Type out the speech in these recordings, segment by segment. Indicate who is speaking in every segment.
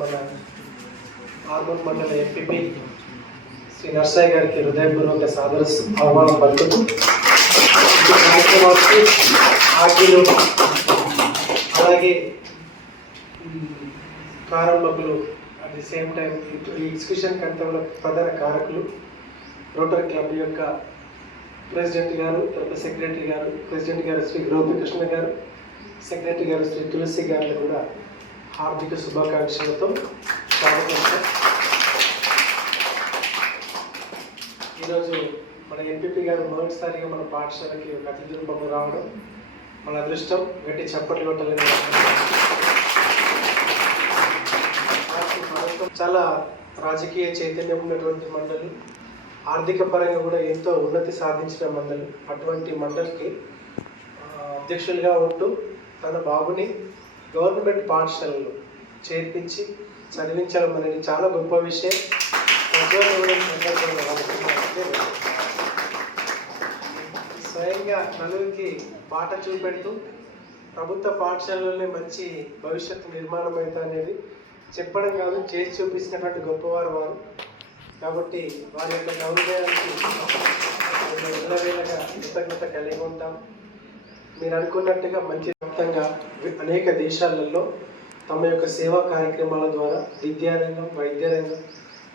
Speaker 1: మన ఆర్మూర్ మండల ఎంపీపీ శ్రీ నర్సయ్య గారికి హృదయపూర్వక సాదర ఆహ్వానం పలుకుతూ కార్యక్రమానికి అలాగే ప్రారంభకులు అట్ ది సేమ్ టైం ఈ ఎగ్జిక్యూషన్ కంటంలో ప్రధాన కారకులు రోటరీ క్లబ్ యొక్క ప్రెసిడెంట్ గారు తర్వాత సెక్రటరీ గారు ప్రెసిడెంట్ గారు శ్రీ గౌరీ గారు సెక్రటరీ గారు శ్రీ తులసి గారిని కూడా హార్దిక శుభాకాంక్షలతో స్వాగతం. సార్. ఈరోజు మన ఎంపీపీ గారు మొదటిసారిగా మన పాఠశాలకి ఒక అతిథి రూపంలో రావడం మన అదృష్టం. గట్టి చప్పట్లు కొట్టలేదు చాలా రాజకీయ చైతన్యం ఉన్నటువంటి మండలి ఆర్థిక పరంగా కూడా ఎంతో ఉన్నతి సాధించిన మండలి. అటువంటి మండలికి అధ్యక్షులుగా ఉంటూ తన బాబుని గవర్నమెంట్ పాఠశాలలో చేర్పించి చదివించడం అనేది చాలా గొప్ప విషయం. స్వయంగా నలుగురికి బాట చూపెడుతూ ప్రభుత్వ పాఠశాలలోనే మంచి భవిష్యత్తు నిర్మాణం అవుతా అనేది చెప్పడం కాదు చేసి చూపించినటువంటి గొప్పవారు వారు. కాబట్టి వారి యొక్క గౌరవానికి ఎల్లవేళగా కృతజ్ఞత కలిగి ఉంటాం. మీరు అనుకున్నట్టుగా మంచి వ్యాప్తంగా అనేక దేశాలలో తమ యొక్క సేవా కార్యక్రమాల ద్వారా విద్యారంగం వైద్య రంగం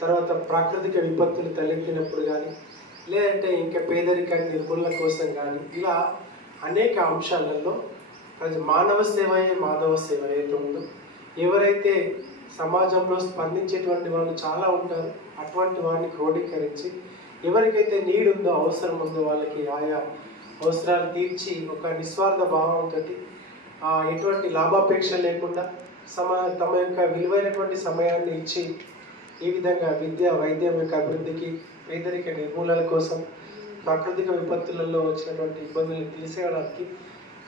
Speaker 1: తర్వాత ప్రాకృతిక విపత్తులు తలెత్తినప్పుడు కానీ లేదంటే ఇంకా పేదరికాన్ని నిర్మూలన కోసం కానీ ఇలా అనేక అంశాలలో ప్రతి మానవ సేవయే మాధవ సేవ ఏదైతే ఉందో. ఎవరైతే సమాజంలో స్పందించేటువంటి వాళ్ళు చాలా ఉంటారు అటువంటి వారిని క్రోడీకరించి ఎవరికైతే నీడుందో ఉందో అవసరం ఉందో వాళ్ళకి ఆయా అవసరాలు తీర్చి ఒక నిస్వార్థ భావంతో ఎటువంటి లాభాపేక్ష లేకుండా సమ తమ యొక్క విలువైనటువంటి సమయాన్ని ఇచ్చి ఈ విధంగా విద్య వైద్యం యొక్క అభివృద్ధికి పేదరిక నిర్మూలన కోసం ప్రాకృతిక విపత్తులలో వచ్చినటువంటి ఇబ్బందులను తీసేయడానికి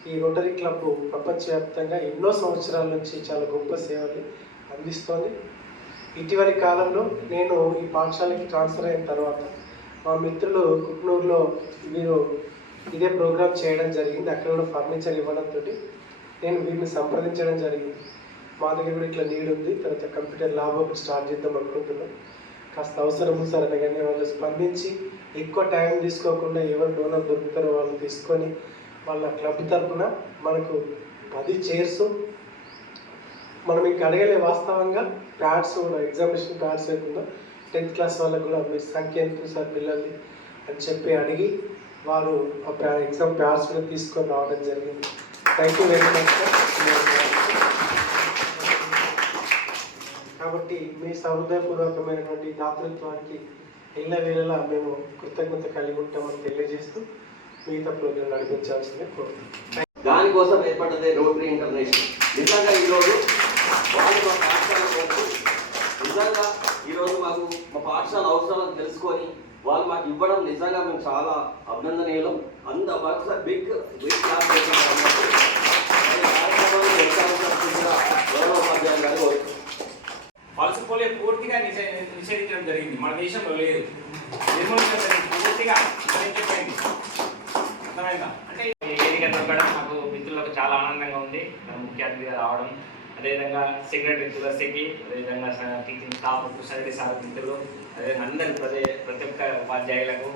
Speaker 1: ఈ రోటరీ క్లబ్ ప్రపంచవ్యాప్తంగా ఎన్నో సంవత్సరాల నుంచి చాలా గొప్ప సేవలు అందిస్తోంది. ఇటీవలి కాలంలో నేను ఈ పాఠశాలకి ట్రాన్స్ఫర్ అయిన తర్వాత మా మిత్రులు కుట్నూరులో వీరు ఇదే ప్రోగ్రామ్ చేయడం జరిగింది. అక్కడ కూడా ఫర్నిచర్ ఇవ్వడంతో నేను వీరిని సంప్రదించడం జరిగింది. మా దగ్గర కూడా ఇట్లా నీడ్ ఉంది. తర్వాత కంప్యూటర్ ల్యాబ్ ఒకటి స్టార్ట్ చేద్దాం అనుకుంటున్నాం. కాస్త అవసరం సరే సార్ అనగానే వాళ్ళు స్పందించి ఎక్కువ టైం తీసుకోకుండా ఎవరు డోనర్ దొరుకుతారో వాళ్ళు తీసుకొని వాళ్ళ క్లబ్ తరఫున మనకు పది చైర్స్ మనం ఇంకా అడగలే వాస్తవంగా ప్యాడ్స్ కూడా ఎగ్జామినేషన్ ప్యాడ్స్ లేకుండా టెన్త్ క్లాస్ వాళ్ళకు కూడా మీ సంఖ్య ఎంత సార్ పిల్లల్ని అని చెప్పి అడిగి వారు ఆ ప్యా ఎగ్జామ్ ప్యాడ్స్ కూడా తీసుకొని రావడం జరిగింది. థ్యాంక్ యూ వెరీ మచ్ కాబట్టి మీ సహృదయపూర్వకమైనటువంటి దాతృత్వానికి ఇళ్ళ వేళలా మేము కృతజ్ఞత కలిగి ఉంటామని తెలియజేస్తూ మిగతా ప్రోగ్రాం నడిపించాల్సిందే కోరుతున్నాం
Speaker 2: దానికోసం ఏర్పడ్డదే రోటరీ ఇంటర్నేషనల్. నిజంగా ఈరోజు వాళ్ళు మా పాఠశాల కోసం నిజంగా ఈరోజు మాకు మా పాఠశాల అవసరాలను తెలుసుకొని వాళ్ళు మాకు ఇవ్వడం నిజంగా మేము చాలా అభినందనీయులం. అంత ఒకసారి బిగ్ బిగ్ క్లాస్ గౌరవ ఉపాధ్యాయులు గారు కోరుతున్నాం.
Speaker 3: పల్స్ పోలియో పూర్తిగా నిషే- నిషేధించడం జరిగింది. మన దేశంలో లేదు. నిర్మూలించడం పూర్తిగా నిషేధించబడింది అర్థమైందా? అంటే వేదిక దొరకడం నాకు మిత్రులకు చాలా ఆనందంగా ఉంది. ముఖ్య అతిథిగా రావడం అదేవిధంగా సెక్రటరీ తులసికి అదేవిధంగా టీచింగ్ స్టాఫ్ కుసరి సార్ మిత్రులు అదేవిధంగా అందరి ప్రతి ప్రతి ఒక్క ఉపాధ్యాయులకు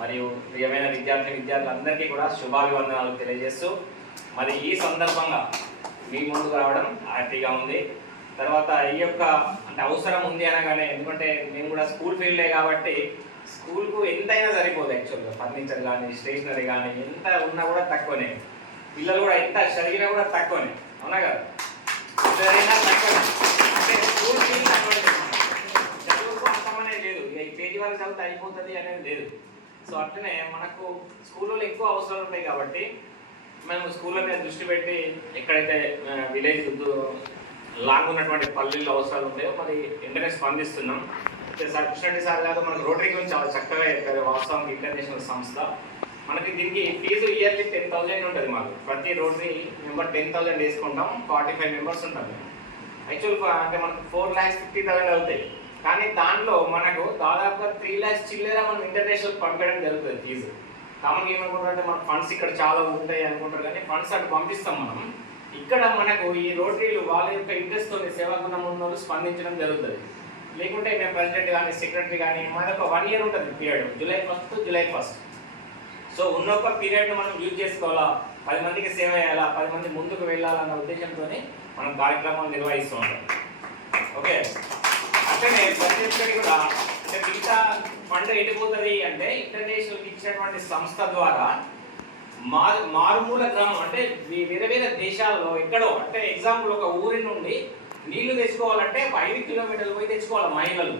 Speaker 3: మరియు ప్రియమైన విద్యార్థి విద్యార్థులందరికీ కూడా శుభాభివందనాలు తెలియజేస్తూ మరి ఈ సందర్భంగా మీ ముందుకు రావడం హ్యాపీగా ఉంది. తర్వాత ఈ యొక్క అంటే అవసరం ఉంది అనగానే ఎందుకంటే మేము కూడా స్కూల్ ఫీల్డే కాబట్టి స్కూల్కు ఎంతైనా సరిపోదు యాక్చువల్గా ఫర్నిచర్ కానీ స్టేషనరీ కానీ ఎంత ఉన్నా కూడా తక్కువనే. పిల్లలు కూడా ఎంత చదివినా కూడా తక్కువనే. అవునా కదా? చదివినా తక్కువనే. అంటే స్కూల్ ఫీల్డ్ అటువంటి చదువుకు అంతమనే లేదు. ఈ పేజీ వరకు చదివితే అయిపోతుంది అనేది లేదు. సో అట్లనే మనకు స్కూల్లో ఎక్కువ అవసరాలు ఉంటాయి కాబట్టి మేము స్కూళ్ళ మీద దృష్టి పెట్టి ఎక్కడైతే విలేజ్ లాంగ్ ఉన్నటువంటి పల్లెల్లో అవసరాలు ఉంటాయో మరి వెంటనే స్పందిస్తున్నాం. సార్ కృష్ణరెడ్డి సార్ గారు మనకు రోటరీ గురించి చాలా చక్కగా చెప్పారు. వాస్తవానికి ఇంటర్నేషనల్ సంస్థ. మనకి దీనికి ఫీజు ఇయర్లీ టెన్ థౌసండ్ ఉంటుంది మాకు. ప్రతి రోటరీ మెంబర్ టెన్ థౌసండ్ వేసుకుంటాం. ఫార్టీ ఫైవ్ మెంబర్స్ ఉంటాం యాక్చువల్ అంటే మనకు ఫోర్ ల్యాక్స్ ఫిఫ్టీ థౌసండ్ అవుతాయి. కానీ దాంట్లో మనకు దాదాపుగా త్రీ ల్యాక్స్ చిల్లర మనం ఇంటర్నేషనల్ పంపించడం జరుగుతుంది ఫీజు. కామన్గా ఏమనుకుంటారంటే మన ఫండ్స్ ఇక్కడ చాలా ఉంటాయి అనుకుంటారు. కానీ ఫండ్స్ అటు పంపిస్తాం మనం. ఇక్కడ మనకు ఈ రోటరీలు వాళ్ళ యొక్క ఇంట్రెస్ట్ తోని సేవా గుణం ఉన్న వాళ్ళు స్పందించడం జరుగుతుంది. లేకుంటే మేము ప్రెసిడెంట్ కానీ సెక్రటరీ కానీ మనకు ఒక వన్ ఇయర్ ఉంటుంది period July first July first so ఉన్న ఒక పీరియడ్ మనం యూజ్ చేసుకోవాలా? పది మందికి సేవ చేయాలా? పది మంది ముందుకు వెళ్ళాలన్న ఉద్దేశంతో మనం కార్యక్రమాలు నిర్వహిస్తూ ఉంటాం ఓకే అట్లనే ప్రతి ఒక్కటి కూడా అంటే మిగతా ఫండ్ ఎటుపోతుంది అంటే ఇంటర్నేషనల్కి ఇచ్చినటువంటి సంస్థ ద్వారా మారు మారుమూల గ్రామం అంటే మీ వేరే వేరే దేశాల్లో ఎక్కడో అంటే ఎగ్జాంపుల్ ఒక ఊరి నుండి నీళ్ళు తెచ్చుకోవాలంటే ఒక ఐదు కిలోమీటర్లు పోయి తెచ్చుకోవాలి మహిళలు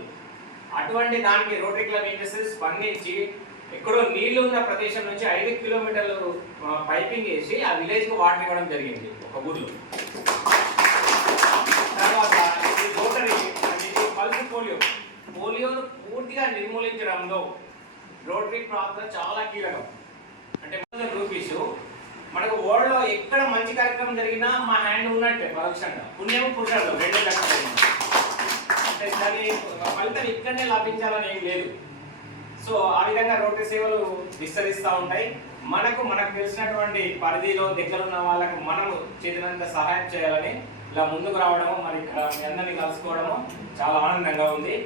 Speaker 3: అటువంటి దానికి రోటరీ క్లబ్ ఏం చేస్తుంది? స్పందించి ఎక్కడో నీళ్ళు ఉన్న ప్రదేశం నుంచి ఐదు కిలోమీటర్లు పైపింగ్ వేసి ఆ విలేజ్కు వాటర్ ఇవ్వడం జరిగింది ఒక ఊర్లో. తర్వాత రోటరీ పల్స్ పోలియో. పోలియోను పూర్తిగా నిర్మూలించడంలో రోటరీ ప్రాంతం చాలా కీలకం. మనకు వరల్డ్లో ఎక్కడ మంచి కార్యక్రమం జరిగినా మా హ్యాండ్ ఉన్నట్టే పరోక్షంగా. పుణ్యం పురుషార్థం రెండు లక్షలు అంటే దాని ఫలితం ఇక్కడనే లభించాలని ఏం లేదు. సో ఆ విధంగా రోడ్డు సేవలు విస్తరిస్తూ ఉంటాయి. మనకు మనకు తెలిసినటువంటి పరిధిలో దగ్గర ఉన్న వాళ్ళకు మనము చేతినంత సహాయం చేయాలని ఇలా ముందుకు రావడము మరి ఇక్కడ మీ అందరినీ కలుసుకోవడము చాలా ఆనందంగా ఉంది.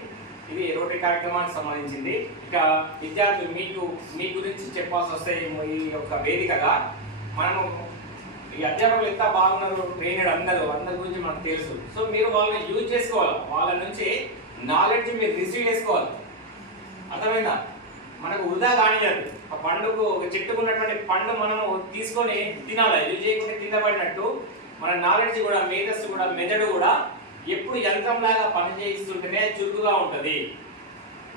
Speaker 3: ఇది రోటరీ కార్యక్రమానికి సంబంధించింది. ఇక విద్యార్థులు మీకు మీ గురించి చెప్పాల్సి వస్తే ఈ యొక్క వేదికగా మనము ఈ అధ్యాపకులు ఎంత బాగున్నారు ట్రైనర్ అందరూ అందరి గురించి మనకు తెలుసు. సో మీరు వాళ్ళని యూజ్ చేసుకోవాలి. వాళ్ళ నుంచి నాలెడ్జ్ మీరు రిసీవ్ చేసుకోవాలి. అర్థమైందా? మనకు వృధా కానియదు ఆ పండుకు ఒక చెట్టుకున్నటువంటి పండు మనము తీసుకొని తినాలి. యూజ్ చేయకుండా కింద పడినట్టు మన నాలెడ్జ్ కూడా మేధస్సు కూడా మెదడు కూడా ఎప్పుడు యంత్రంలాగా పని చేయిస్తుంటేనే చురుకుగా ఉంటుంది.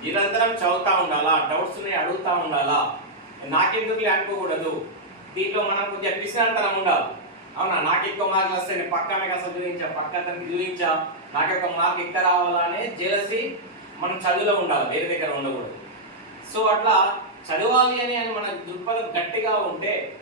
Speaker 3: నిరంతరం చదువుతూ ఉండాలా? డౌట్స్ ఉన్నాయి ఉండాలా? నాకెందుకు అనుకోకూడదు. దీంట్లో మనం కొంచెం పిసినంతరం ఉండాలి. అవునా? నాకు ఎక్కువ మార్కులు వస్తే నేను పక్క మీకు అసలు చూపించా పక్క అతనికి చూపించా. నాకు యొక్క మార్క్ ఎక్కడ రావాలనే జెలసి మనం చదువులో ఉండాలి. వేరే దగ్గర ఉండకూడదు. సో అట్లా చదవాలి అని అని మన దృక్పథం గట్టిగా ఉంటే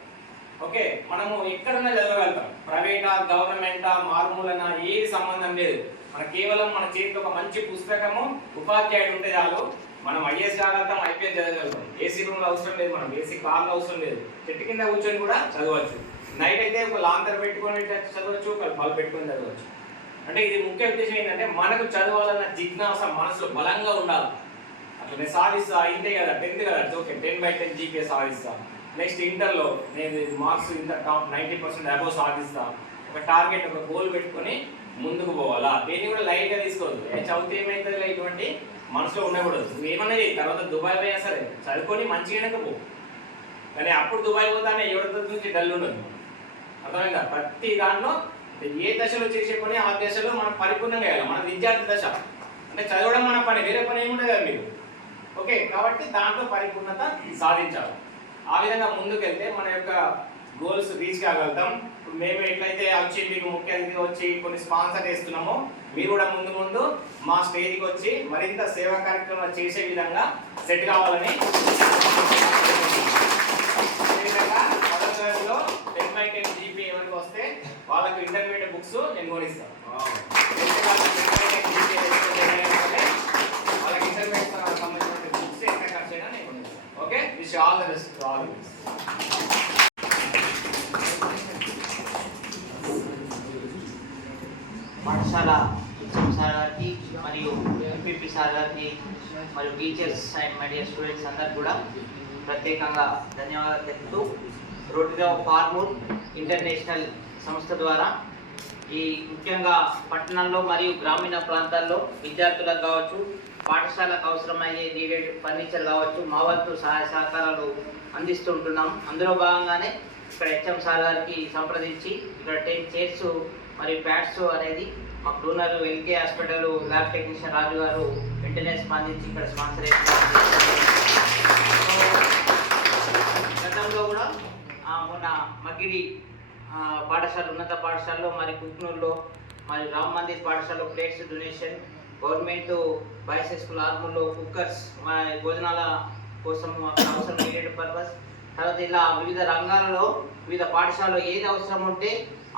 Speaker 3: ఓకే మనము ఎక్కడన్నా చదవగలుగుతాం. ప్రైవేటా గవర్నమెంటా మారుమూలన ఏది సంబంధం లేదు. మన కేవలం మన చేతిలో ఒక మంచి పుస్తకము ఉపాధ్యాయుడు ఉంటే చాలు మనం ఐఏఎస్ కాగలుగుతాం ఐపీఎస్ చదవగలుగుతాం. ఏసీ రూమ్లో అవసరం లేదు మనం ఏసీ కార్లో అవసరం లేదు. చెట్టు కింద కూర్చొని కూడా చదవచ్చు. నైట్ అయితే ఒక లాంతర్ పెట్టుకొని చదవచ్చు ఒక బల్ పెట్టుకొని చదవచ్చు. అంటే ఇది ముఖ్య ఉద్దేశం ఏంటంటే మనకు చదవాలన్న జిజ్ఞాస మనసులో బలంగా ఉండాలి. అట్లా నేను సాధిస్తా ఇంతే కదా టెన్త్ కదా okay ten by ten GPA సాధిస్తా. Next ఇంటర్లో నేను మార్క్స్ ఇంత టాప్ నైంటీ పర్సెంట్ అబోవ్ సాధిస్తా. ఒక టార్గెట్ ఒక గోల్ పెట్టుకొని ముందుకు పోవాలా? దేన్ని కూడా లైట్గా తీసుకోవద్దు. ఏ చదివితే ఏమైతుంది ఇటువంటి మనసులో ఉండకూడదు. నువ్వు ఏమన్నా తర్వాత దుబాయ్ పోయినా సరే చదువుకొని మంచిగానే పో. కానీ అప్పుడు దుబాయ్ పోతానే ఎవరి నుంచి డల్ ఉండదు అర్థమైందా? ప్రతి దాంట్లో ఏ దశలో చేసే పని ఆ దశలో మనం పరిపూర్ణంగా చేయాలి. మన విద్యార్థి దశ. అంటే చదవడం మన పని వేరే పని ఏముండదు కదా మీరు ఓకే కాబట్టి దాంట్లో పరిపూర్ణత సాధించాలి. ఆ విధంగా ముందుకెళ్తే మన యొక్క గోల్స్ రీచ్ కాగలుగుతాం. మేము ఎట్లయితే వచ్చి మీకు ముఖ్య అతిథిగా వచ్చి కొన్ని స్పాన్సర్ చేస్తున్నామో మీరు కూడా ముందు ముందు మా స్టేజ్కి వచ్చి మరింత సేవా కార్యక్రమాలు చేసే విధంగా సెట్ కావాలని అదేవిధంగా టెన్ బై టెన్ జీపీ ఎవరికి వస్తే వాళ్ళకు ఇంటర్మీడియట్ బుక్స్ నేను కొనిస్తాను వాళ్ళకి ఇంటర్మీడియట్ సంబంధించిన బుక్స్ ఎంత ఖర్చు అయినా నేను కొనిస్తాను okay? Wish all the best all the best
Speaker 4: పాఠశాల ఉత్సవం సార్ గారికి మరియు ఎంపీపీ సార్ గారికి మరియు టీచర్స్ అండ్ మీడియా స్టూడెంట్స్ అందరికి కూడా ప్రత్యేకంగా ధన్యవాదాలు తెలుపుతూ రోడ్గా ఫార్మూర్ ఇంటర్నేషనల్ సంస్థ ద్వారా ఈ ముఖ్యంగా పట్టణంలో మరియు గ్రామీణ ప్రాంతాల్లో విద్యార్థులకు కావచ్చు పాఠశాలకు అవసరమయ్యే నీడెడ్ ఫర్నిచర్ కావచ్చు మా వంతు సహాయ సహకారాలు అందిస్తుంటున్నాం అందులో భాగంగానే ఇక్కడ హెచ్ఎం సార్ గారికి సంప్రదించి ఇక్కడ టెన్ చైర్స్ మరియు ప్యాడ్స్ అనేది మా donor LK hospital lab technician Raju garu వెంటనే స్పందించి ఇక్కడ స్పాన్సర్ గతంలో కూడా మొన్న మగిడి పాఠశాల ఉన్నత పాఠశాలలో మరి కుక్నూరులో మరి రామ్ మందిర్ పాఠశాలలో plates donation government boys high school ఆర్మూర్లో cookers భోజనాల కోసం అవసరం పర్పస్ తర్వాత ఇలా వివిధ రంగాలలో వివిధ పాఠశాలలో ఏది అవసరం ఉంటే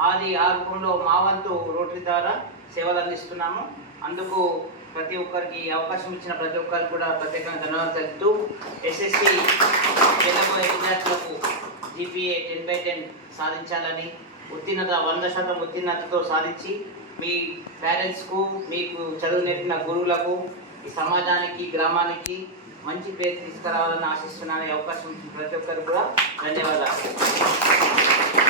Speaker 4: అది ఆ రూపంలో మా వంతు రోటరీ ద్వారా సేవలు అందిస్తున్నాము. అందుకు ప్రతి ఒక్కరికి అవకాశం ఇచ్చిన ప్రతి ఒక్కరికి కూడా ప్రత్యేకంగా ధన్యవాదాలు తెలుపుతూ ఎస్ఎస్సి వెళ్ళబోయే విద్యార్థులకు జీపీఏ టెన్ బై టెన్ సాధించాలని ఉత్తీర్ణత వంద శాతం ఉత్తీర్ణతతో సాధించి మీ పేరెంట్స్కు మీకు చదువు నేర్పిన గురువులకు ఈ సమాజానికి గ్రామానికి మంచి పేరు తీసుకురావాలని ఆశిస్తున్నాను. అవకాశం ప్రతి ఒక్కరు కూడా ధన్యవాదాలు.